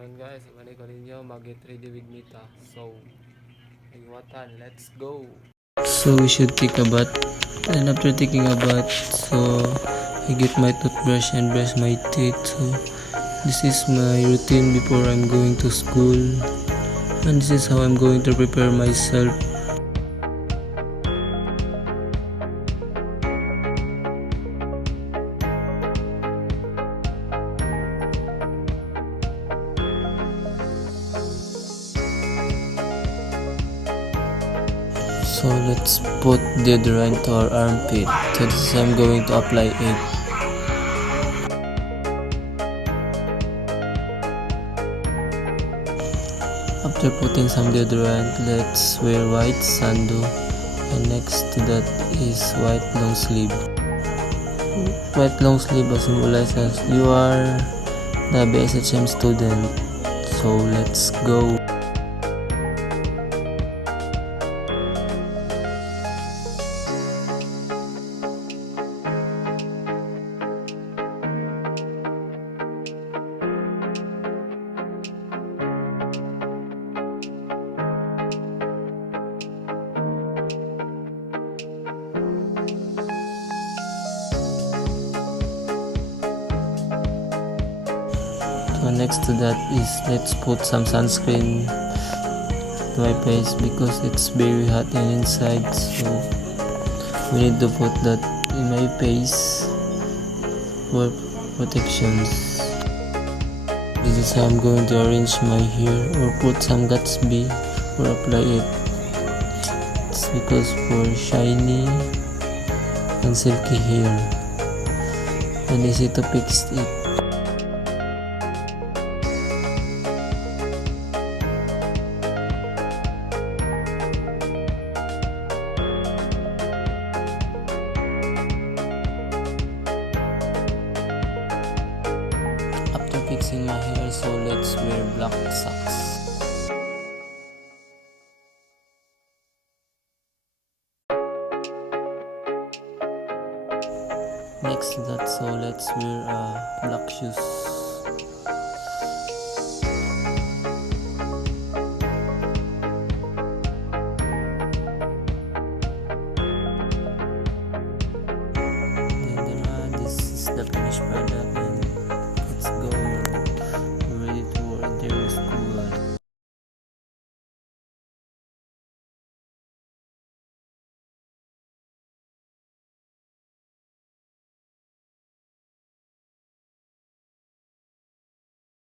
Karon guys, ibalik ko ninyo mag-get ready with Mita. So, iwatan, let's go! So we should take a bath, and after taking a bath, so I get my toothbrush and brush my teeth. So this is my routine before I'm going to school, and this is how I'm going to prepare myself. So let's put deodorant to our armpit. So this is how I'm going to apply it. After putting some deodorant, let's wear white sando, and next to that is white long sleeve. White long sleeve symbolizes you are the BSHM student. So let's go. So next to that is let's put some sunscreen to my face because it's very hot and inside, so we need to put that in my face for protections. This is how I'm going to arrange my hair or put some Gatsby or apply it. It's because for shiny and silky hair and easy to fix it. After fixing my hair, so let's wear black socks. Next to that, so let's wear black shoes.